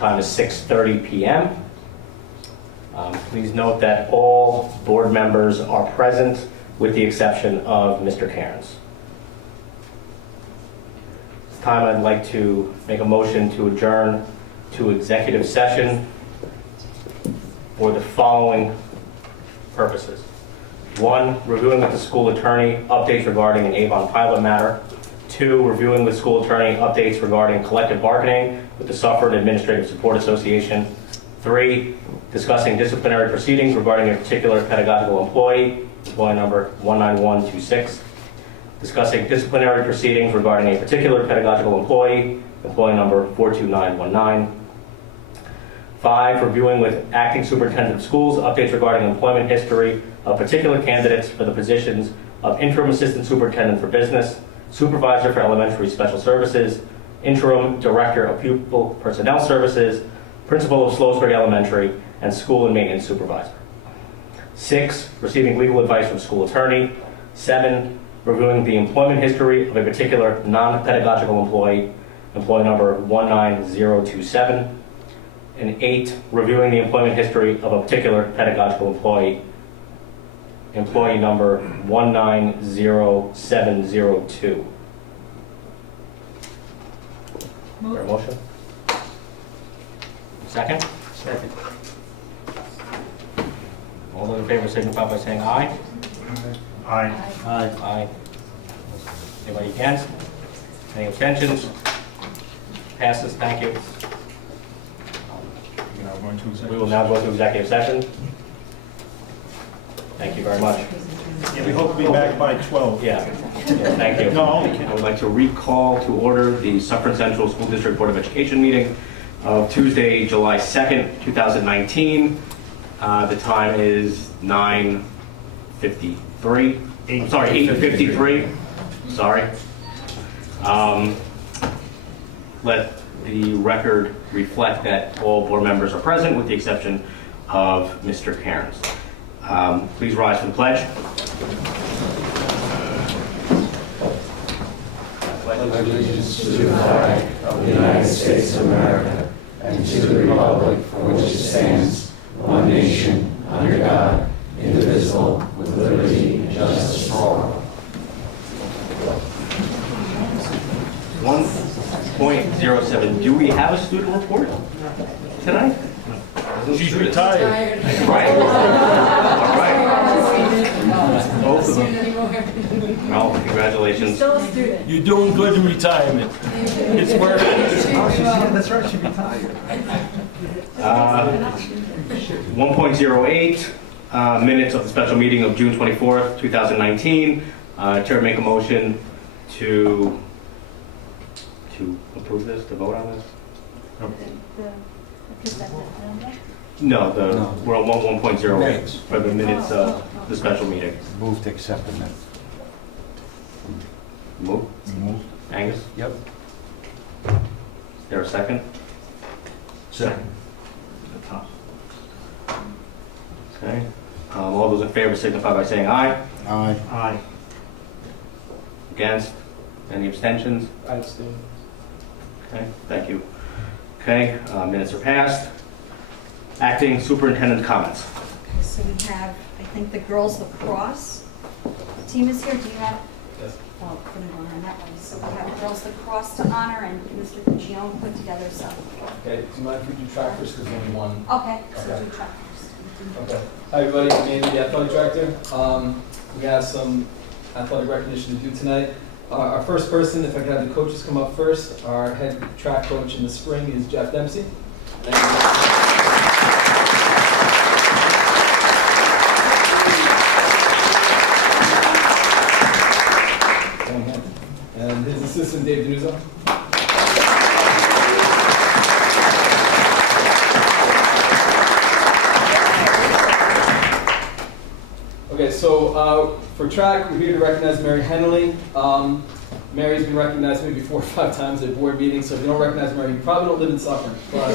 time is 6:30 p.m. Please note that all board members are present with the exception of Mr. Cairns. This time I'd like to make a motion to adjourn to executive session for the following purposes. 1, reviewing with the school attorney updates regarding an Avon pilot matter. 2, reviewing with school attorney updates regarding collective bargaining with the Suffern Administrative Support Association. 3, discussing disciplinary proceedings regarding a particular pedagogical employee, employee number 19126. Discussing disciplinary proceedings regarding a particular pedagogical employee, employee number 42919. 5, reviewing with acting superintendent of schools updates regarding employment history of particular candidates for the positions of interim assistant superintendent for business, supervisor for elementary special services, interim director of pupil personnel services, principal of Slowsbury Elementary, and school and maintenance supervisor. 6, receiving legal advice from school attorney. 7, reviewing the employment history of a particular non-pedagogical employee, employee number 19027. And 8, reviewing the employment history of a particular pedagogical employee, employee number 190702. Is there a motion? Second? Second. All those in favor signify by saying aye. Aye. Aye. Aye. Anybody against? Any abstentions? Passes, thank you. We will now go to executive session. Thank you very much. Yeah, we hope to be back by 12. Yeah, thank you. No, I would like to recall to order the Suffern Central School District Board of Education meeting of Tuesday, July 2nd, 2019. The time is 9:53. I'm sorry, 8:53. Sorry. Let the record reflect that all board members are present with the exception of Mr. Cairns. Please rise for the pledge. Allegiance to the flag of the United States of America and to the republic for which it stands, one nation, under God, indivisible, with liberty and justice for all. 1.07. Do we have a student report tonight? she's retired. Right. All right. Both of them. Well, congratulations. Still a student. You're doing good in retirement. It's worth it. That's right, she retired. 1.08. Minutes of the special meeting of June 24th, 2019. Chair, make a motion to approve this, to vote on this? No, we're on 1.08 for the minutes of the special meeting. Move to accept the minute. Move. Angus? Yep. Is there a second? Second. Okay. All those in favor signify by saying aye. Aye. Aye. Against? Any abstentions? I abstain. Okay, thank you. Okay, minutes are passed. Acting superintendent comments. So we have, I think, the girls lacrosse team is here. Do you have? Yes. Oh, put it on that one. So we have girls lacrosse to honor, and Mr. Cuccione put together some. Okay, do you mind if we do track first? Because only one. Okay, so Okay. do track first. Okay. Hi, everybody. I'm Andy, the athletic director. We have some athletic recognition to do tonight. Our first person, if I could have the coaches come up first, our head track coach in the spring is Jeff Dempsey. And his assistant, Dave Denuzzo. Okay, so for track, we're here to recognize Mary Henley. Mary's been recognized maybe 4 or 5 times at board meetings, so if you don't recognize Mary, you probably don't live in Suffern. But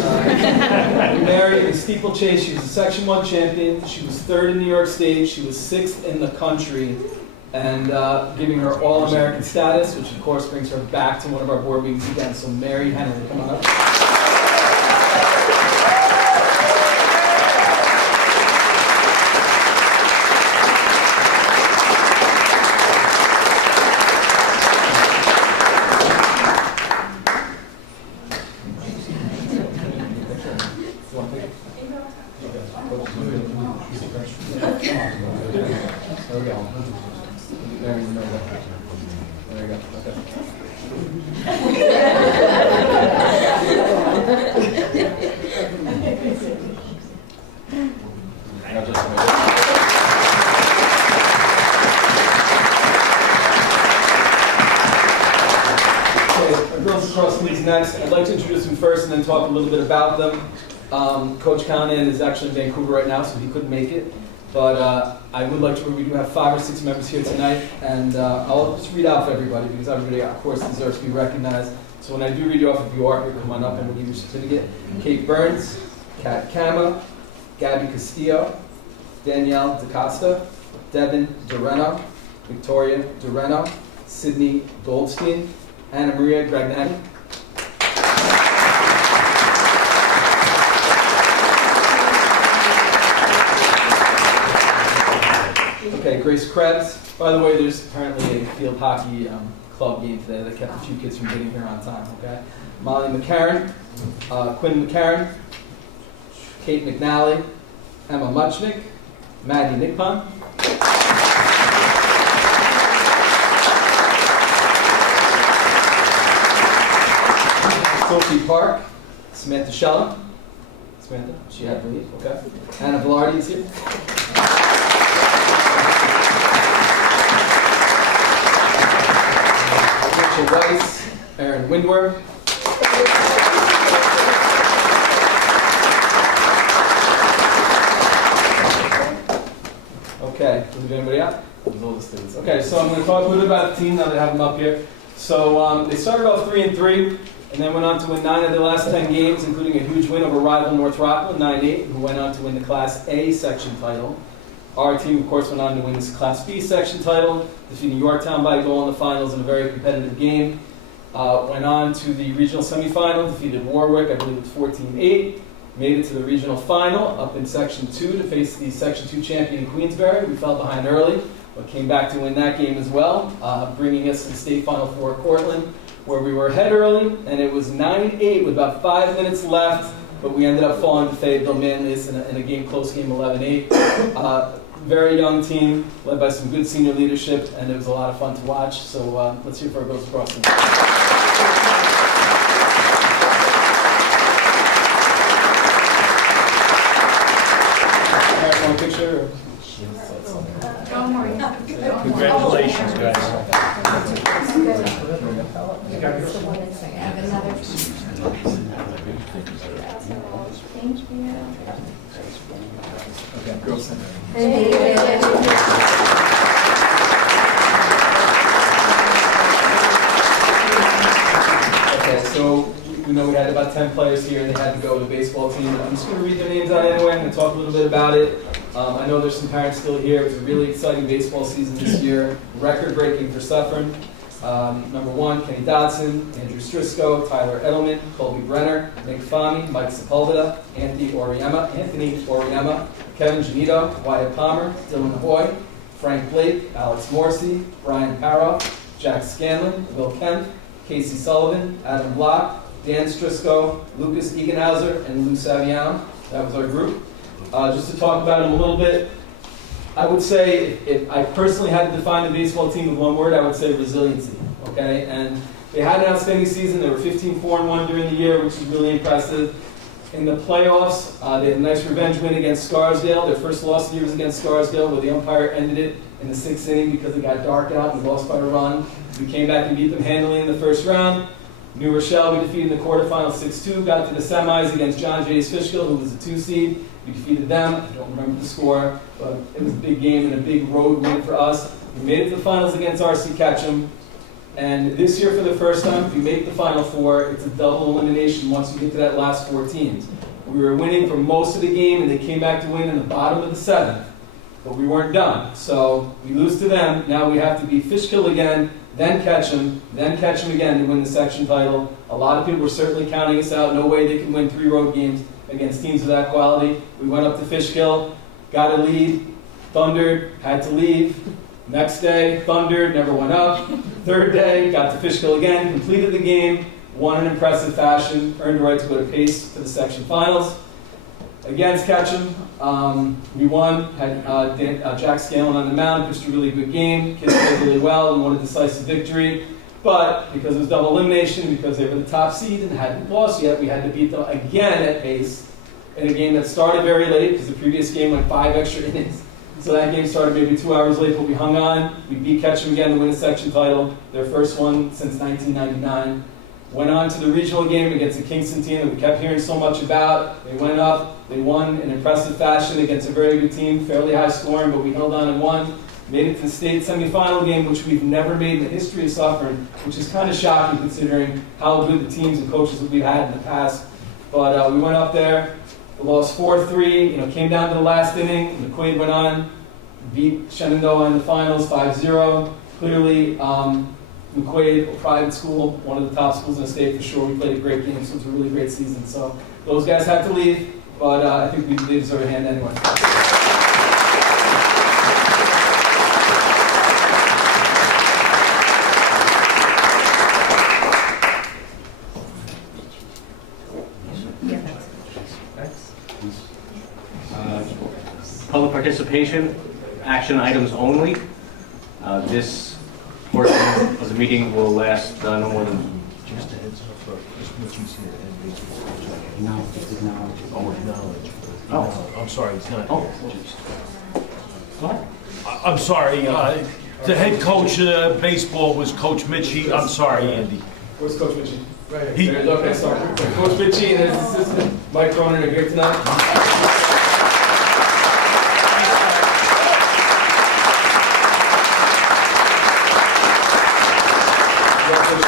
Mary in steeplechase, she was a Section 1 champion. She was 3rd in New York State. She was 6th in the country, and giving her All-American status, which of course brings her back to one of our board meetings again. So Mary Henley, come on up. You want to take it? There we go. There you go. There you go. Okay. Now just a minute. Girls across the leagues next. I'd like to introduce them first and then talk a little bit about them. Coach Conan is actually in Vancouver right now, so he couldn't make it. But I would like to, we do have 5 or 6 members here tonight, and I'll just read out for everybody because everybody, of course, deserves to be recognized. So when I do read you off, if you are here, come on up and we'll give you a certificate. Kate Burns, Kat Kama, Gabby Castillo, Danielle DaCosta, Devin Doreno, Victoria Doreno, Sydney Goldstein, Anna Maria Gragnani. Okay, Grace Krebs. By the way, there's apparently a field hockey club game today that kept a few kids from getting here on time, okay? Molly McCarran, Quinn McCarran, Kate McNally, Emma Muchnick, Maddie Nickpon. Sophie Park, Samantha Shella. Samantha, she had to leave, okay. Anna Velarde is here. Rachel Weiss, Aaron Windward. Okay, does anybody out? Okay, so I'm going to talk a little bit about the team now that I have them up here. So they started off 3-3. And then went on to win 9 of the last 10 games, including a huge win over rival North Rockland, 9-8, who went on to win the Class A section title. Our team, of course, went on to win this Class B section title, defeating Yorktown by a goal in the finals in a very competitive game. Went on to the regional semifinal, defeated Warwick, I believe it was 14-8. Made it to the regional final, up in Section 2 to face the Section 2 champion Queensbury. We fell behind early, but came back to win that game as well, bringing us to the state final for Cortland, where we were ahead early, and it was 9-8 with about 5 minutes left, but we ended up falling to Fayetteville Manlius in a game, close game, 11-8. Very young team, led by some good senior leadership, and it was a lot of fun to watch. So let's hear for our girls across the board. One picture. Congratulations, guys. Okay, girls. Okay, so we know we had about 10 players here. They had to go to the baseball team. I'm just going to read their names out anyway. I'm going to talk a little bit about it. I know there's some parents still here. It was a really exciting baseball season this year. Record-breaking for Suffern. Number 1, Kenny Dodson, Andrew Strisco, Tyler Edelman, Colby Brenner, Nick Fahmy, Mike Sepulveda, Anthony Oriema, Kevin Janito, Wyatt Palmer, Dylan Hoy, Frank Blake, Alex Morrissey, Brian Paroff, Jack Scanlon, Will Kemp, Casey Sullivan, Adam Block, Dan Strisco, Lucas Eganhauser, and Lou Saviano. That was our group. Just to talk about them a little bit, I would say if I personally had to define the baseball team with one word, I would say resiliency. Okay, and they had an outstanding season. They were 15-4-1 during the year, which is really impressive. In the playoffs, they had a nice revenge win against Scarsdale. Their first loss of the year was against Scarsdale, where the umpire ended it in the 6th inning because it got dark out and lost by a run. We came back and beat them handily in the first round. New Rochelle, we defeated in the quarterfinals 6-2, got to the semis against John Jay's Fishkill, who was a 2 seed. We defeated them. I don't remember the score, but it was a big game and a big road win for us. We made it to the finals against RC Ketchum. And this year, for the first time, if you make the Final Four, it's a double elimination once you get to that last 4 teams. We were winning for most of the game, and they came back to win in the bottom of the 7th. But we weren't done. So we lose to them. Now we have to beat Fishkill again, then Ketchum again to win the section title. A lot of people were certainly counting us out. No way they could win 3 road games against teams of that quality. We went up to Fishkill, got a lead, thundered, had to leave. Next day, thundered, never went up. 3rd day, got to Fishkill again, completed the game, won in impressive fashion, earned the right to go to Pace for the section finals. against Ketchum. We won, had Jack Scanlon on the mound, pitched a really good game. Kids played really well and won a decisive victory. But because it was double elimination, because they were the top seed and hadn't lost yet, we had to beat them again at pace in a game that started very late because the previous game went 5 extra innings. So that game started maybe 2 hours late, but we hung on. We beat Ketchum again to win the section title, their first one since 1999. Went on to the regional game against the Kingston team that we kept hearing so much about. They went up, they won in impressive fashion against a very good team, fairly high scoring, but we held on and won. Made it to the state semifinal game, which we've never made in the history of Suffern, which is kind of shocking considering how good the teams and coaches that we've had in the past. But we went up there, we lost 4-3, came down to the last inning. McQuaid went on, beat Shenandoah in the finals 5-0. Clearly, McQuaid, a private school, one of the top schools in the state for sure. We played a great game, so it was a really great season. So those guys had to leave, but I think they deserve a hand anyway. Public participation, action items only. This portion of the meeting will last no more than... Just a heads up, what you said. No, acknowledge. Oh, acknowledge. Oh. I'm sorry, it's not Oh. here. What? I'm sorry, the head coach of baseball was Coach Mitchie. I'm sorry, Andy. Where's Coach Mitchie? Right here. Okay, sorry. Coach Mitchie and his assistant, Mike Cronin, are here tonight.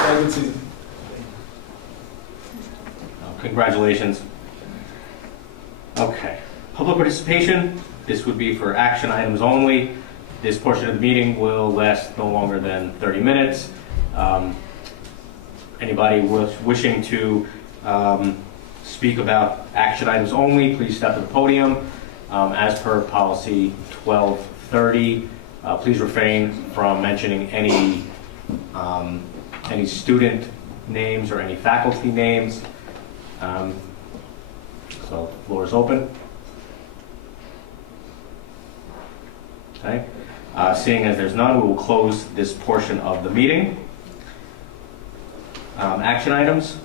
Good season. Congratulations. Okay. Public participation, this would be for action items only. This portion of the meeting will last no longer than 30 minutes. Anybody wishing to speak about action items only, please step to the podium. As per policy 1230, please refrain from mentioning any student names or any faculty names. So the floor is open. Okay. Seeing as there's none, we will close this portion of the meeting. Action items.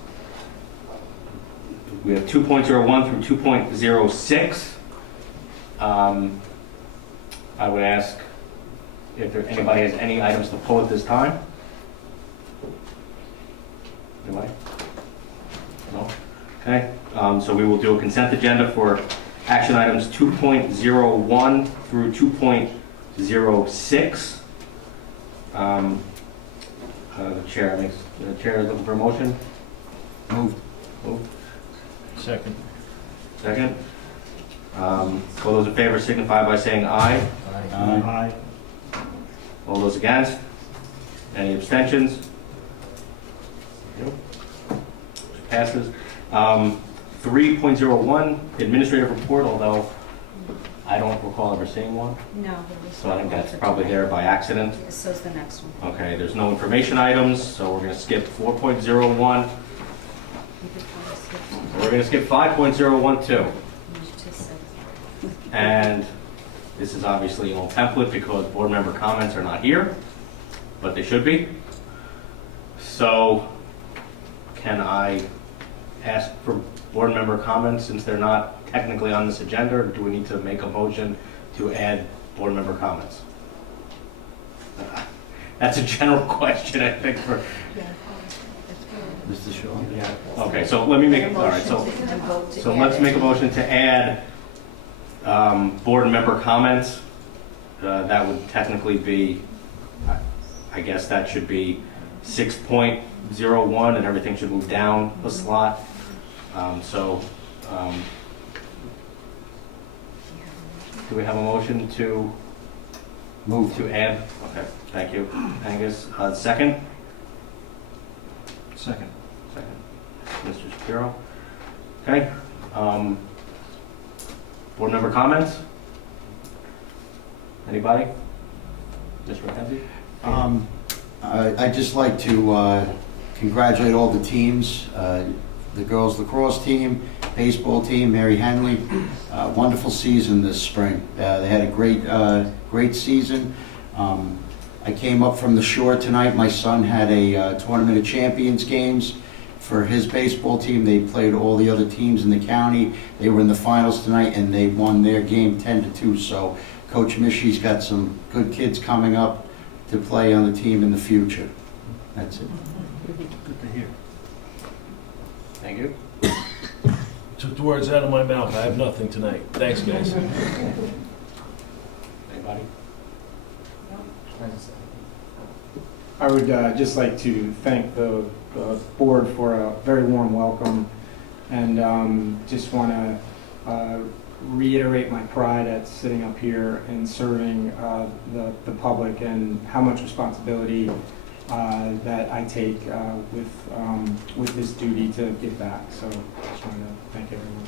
We have 2.01 through 2.06. I would ask if anybody has any items to pull at this time. Anybody? No? Okay. So we will do a consent agenda for action items 2.01 through 2.06. The chair is looking for a motion. Moved. Moved. Second. Second. All those in favor signify by saying aye. Aye. All those against? Any abstentions? Passes. 3.01, administrative report, although I don't recall ever seeing one. No, there was So I think one that's for probably tonight. there by accident. So's the next one. Okay, there's no information items, so we're going to skip 4.01. You could probably skip one. We're going to skip 5.01 too. You just said- And this is obviously an old template because board member comments are not here, but they should be. So can I ask for board member comments since they're not technically on this agenda, or do we need to make a motion to add board member comments? That's a general question, I think, for... Mr. Shaw? Yeah. Okay, so let me make, all right, so let's make a motion to add board member comments. That would technically be, I guess that should be 6.01 and everything should move down a slot. Do we have a motion to Moved. to add? Okay, thank you. Angus, second? Second. Second. Mr. Shapiro? Okay. Board member comments? Anybody? Mr. McKenzie? I'd just like to congratulate all the teams, the girls lacrosse team, baseball team, Mary Henley. Wonderful season this spring. They had a great season. I came up from the shore tonight. My son had a Tournament of Champions games for his baseball team. They played all the other teams in the county. They were in the finals tonight, and they won their game 10-2. So Coach Mishy's got some good kids coming up to play on the team in the future. That's it. Good to hear. Thank you. Took the words out of my mouth. I have nothing tonight. Thanks, guys. Anybody? I would just like to thank the board for a very warm welcome, and just want to reiterate my pride at sitting up here and serving the public, and how much responsibility that I take with this duty to give back. So just want to thank everyone.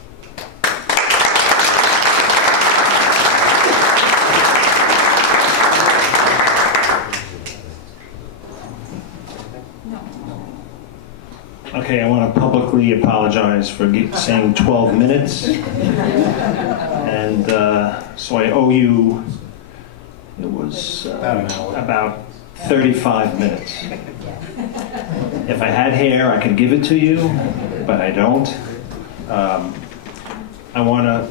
Okay, I want to publicly apologize for saying 12 minutes. And so I owe you, it was About an hour. about 35 minutes. If I had hair, I could give it to you, but I don't. I want to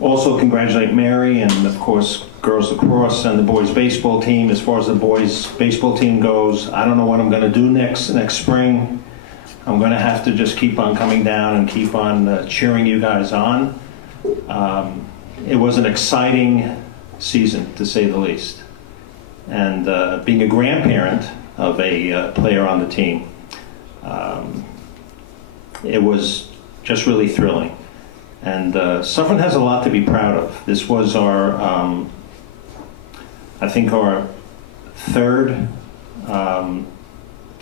also congratulate Mary and, of course, girls lacrosse and the boys baseball team. As far as the boys baseball team goes, I don't know what I'm going to do next spring. I'm going to have to just keep on coming down and keep on cheering you guys on. It was an exciting season, to say the least. And being a grandparent of a player on the team, it was just really thrilling. And Suffern has a lot to be proud of. This was our, I think, our third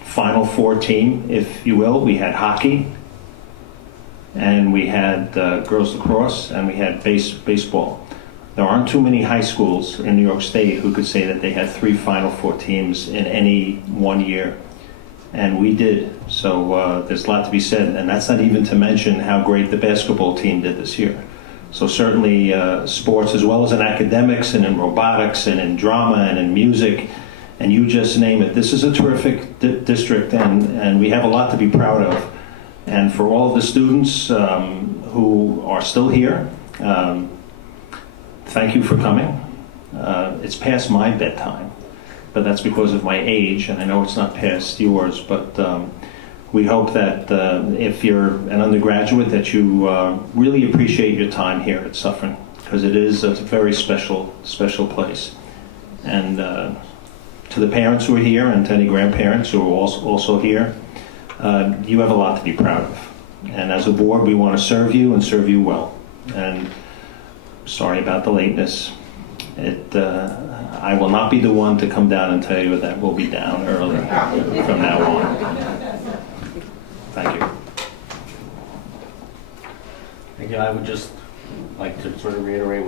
Final Four team, if you will. We had hockey, and we had girls lacrosse, and we had baseball. There aren't too many high schools in New York State who could say that they had 3 Final Four teams in any one year. And we did. So there's a lot to be said. And that's not even to mention how great the basketball team did this year. So certainly sports, as well as in academics and in robotics and in drama and in music, and you just name it. This is a terrific district, and we have a lot to be proud of. And for all of the students who are still here, thank you for coming. It's past my bedtime, but that's because of my age, and I know it's not past yours, but we hope that if you're an undergraduate, that you really appreciate your time here at Suffern, because it's a very special place. And to the parents who are here, and to any grandparents who are also here, you have a lot to be proud of. And as a board, we want to serve you and serve you well. And sorry about the lateness. I will not be the one to come down and tell you that we'll be down early from now on. Thank you. Again, I would just like to sort of reiterate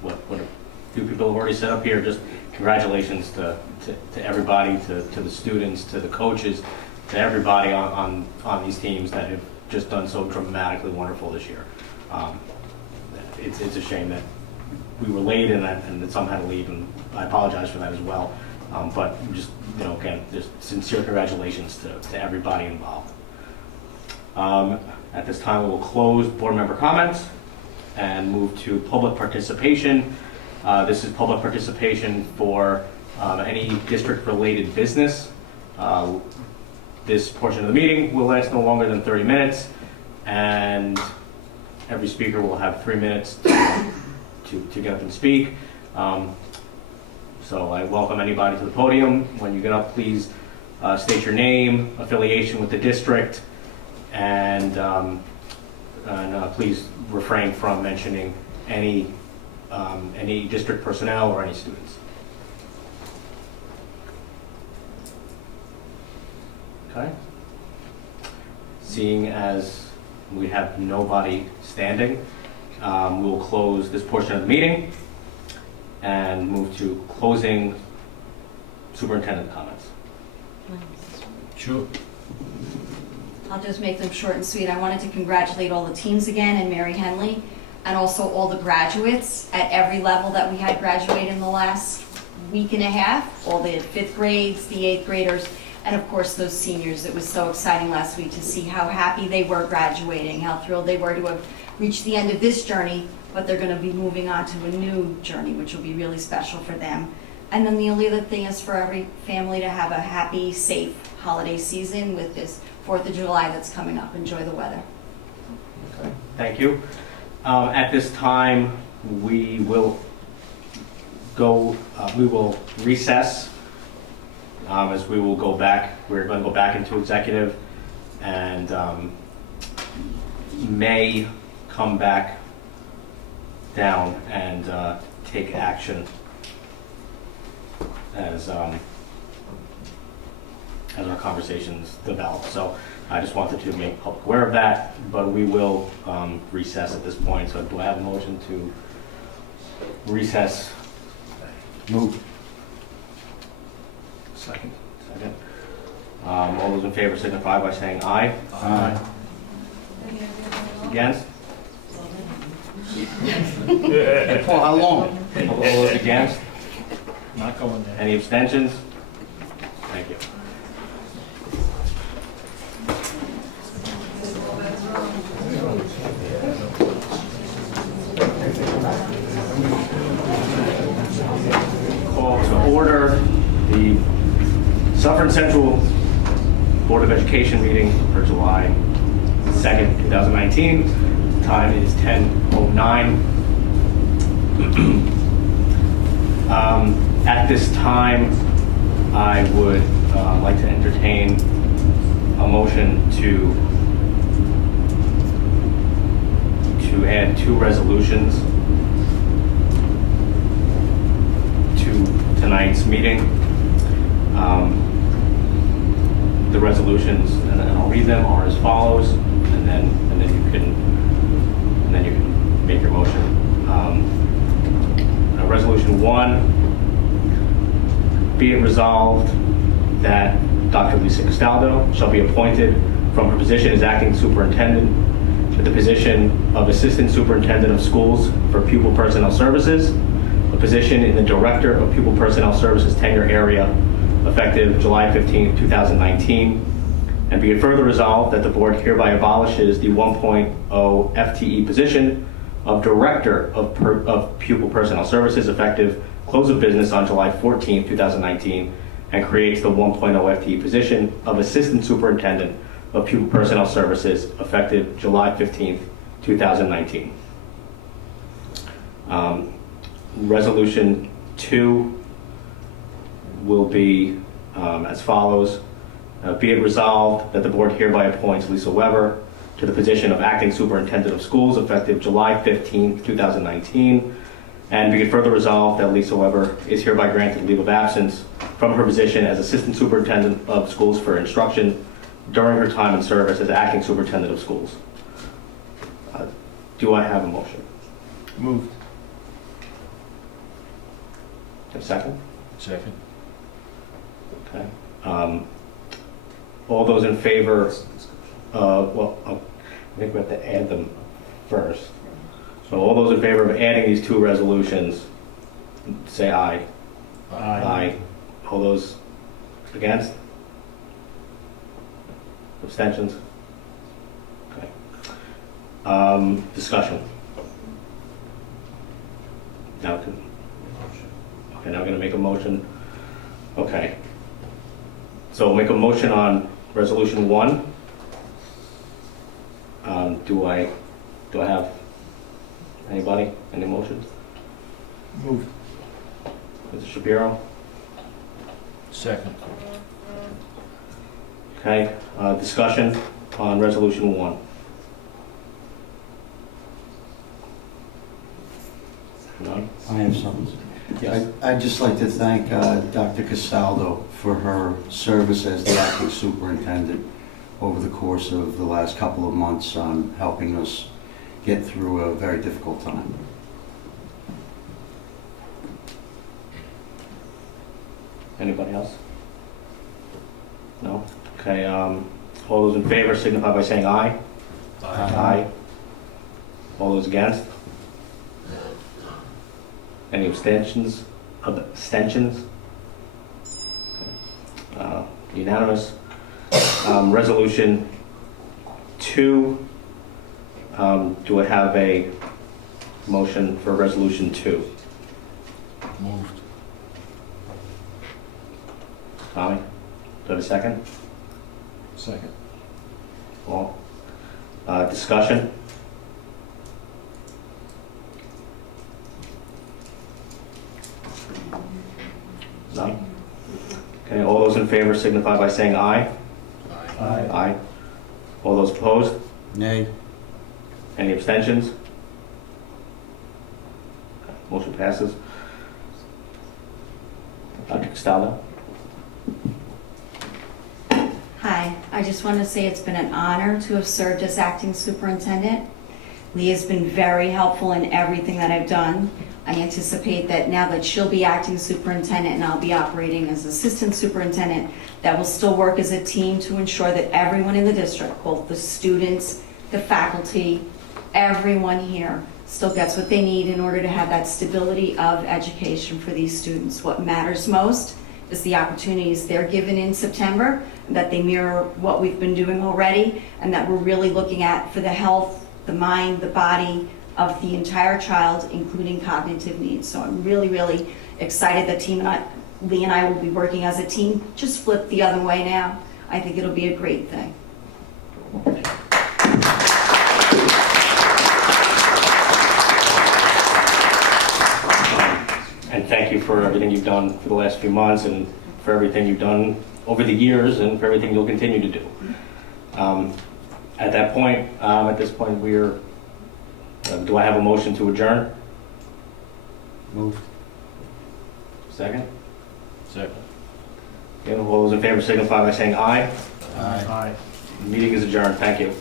what a few people have already said up here. Just congratulations to everybody, to the students, to the coaches, to everybody on these teams that have just done so dramatically wonderful this year. It's a shame that we were late and that some had to leave, and I apologize for that as well. But just, again, just sincere congratulations to everybody involved. At this time, we will close board member comments and move to public participation. This is public participation for any district-related business. This portion of the meeting will last no longer than 30 minutes, and every speaker will have 3 minutes to get up and speak. So I welcome anybody to the podium. When you get up, please state your name, affiliation with the district, and please refrain from mentioning any district personnel or any students. Okay. Seeing as we have nobody standing, we will close this portion of the meeting and move to closing superintendent comments. Sure. I'll just make them short and sweet. I wanted to congratulate all the teams again and Mary Henley, and also all the graduates at every level that we had graduate in the last week and a half, all the 5th grades, the 8th graders, and of course those seniors. It was so exciting last week to see how happy they were graduating, how thrilled they were to have reached the end of this journey, but they're going to be moving on to a new journey, which will be really special for them. And then the only other thing is for every family to have a happy, safe holiday season with this 4th of July that's coming up. Enjoy the weather. Okay, thank you. At this time, we will recess, as we will go back. We're going to go back into executive and may come back down and take action as our conversations develop. So I just wanted to make public aware of that, but we will recess at this point. So do I have a motion to recess? Move. Second. All those in favor signify by saying aye. Aye. Against? For how long? All those against? Not going there. Any abstentions? Thank you. Call to order the Suffern Central Board of Education meeting for July 2nd, 2019. Time is 10:09. At this time, I would like to entertain a motion to add 2 resolutions to tonight's meeting. The resolutions, and I'll read them, are as follows, and then you can make your motion. Resolution 1, be it resolved that Dr. Lisa Castaldo shall be appointed from her position as acting superintendent to the position of assistant superintendent of schools for pupil personnel services, a position in the director of pupil personnel services tenure area, effective July 15, 2019. And be it further resolved that the board hereby abolishes the 1.0 FTE position of Director of Pupil Personnel Services effective close of business on July 14, 2019, and creates the 1.0 FTE position of Assistant Superintendent of Pupil Personnel Services effective July 15, 2019. Resolution 2 will be as follows. Be it resolved that the board hereby appoints Lisa Weber to the position of Acting Superintendent of Schools effective July 15, 2019. And be it further resolved that Lisa Weber is hereby granted leave of absence from her position as Assistant Superintendent of Schools for instruction during her time in service as Acting Superintendent of Schools. Do I have a motion? Moved. A second? Second. Okay. All those in favor, I think we have to add them first. So all those in favor of adding these 2 resolutions, say aye. Aye. All those against? Abstentions? Okay. Discussion. Now I'm going to make a motion. Okay. So we'll make a motion on resolution 1. Do I have anybody? Any motions? Moved. Mr. Shapiro? Second. Okay. Discussion on resolution 1. None? I have something. Yes. I'd just like to thank Dr. Castaldo for her service as the acting superintendent over the course of the last couple of months on helping us get through a very difficult time. Anybody else? No? Okay. All All those in favor signify by saying aye. Aye. All those against? Any abstentions? Abstentions? Unanimous. Resolution 2. Do I have a motion for Resolution 2? Moved. Tommy? Do I have a second? Second. Paul? Discussion? None? Okay, all those in favor signify by saying aye. Aye. Aye. All those opposed? Nay. Any abstentions? Motion passes. Dr. Castaldo? Hi, I just want to say it's been an honor to have served as acting superintendent. Lee has been very helpful in everything that I've done. I anticipate that now that she'll be acting superintendent and I'll be operating as assistant superintendent, that we'll still work as a team to ensure that everyone in the district, both the students, the faculty, everyone here still gets what they need in order to have that stability of education for these students. What matters most is the opportunities they're given in September, that they mirror what we've been doing already, and that we're really looking at for the health, the mind, the body of the entire child, including cognitive needs. So I'm really, really excited that Lee and I will be working as a team. Just flip the other way now. I think it'll be a great thing. And thank you for everything you've done for the last few months and for everything you've done over the years and for everything you'll continue to do. At this point, we're, do I have a motion to adjourn? Moved. Second? Second. Okay, all those in favor signify by saying aye. Aye. The meeting is adjourned. Thank you.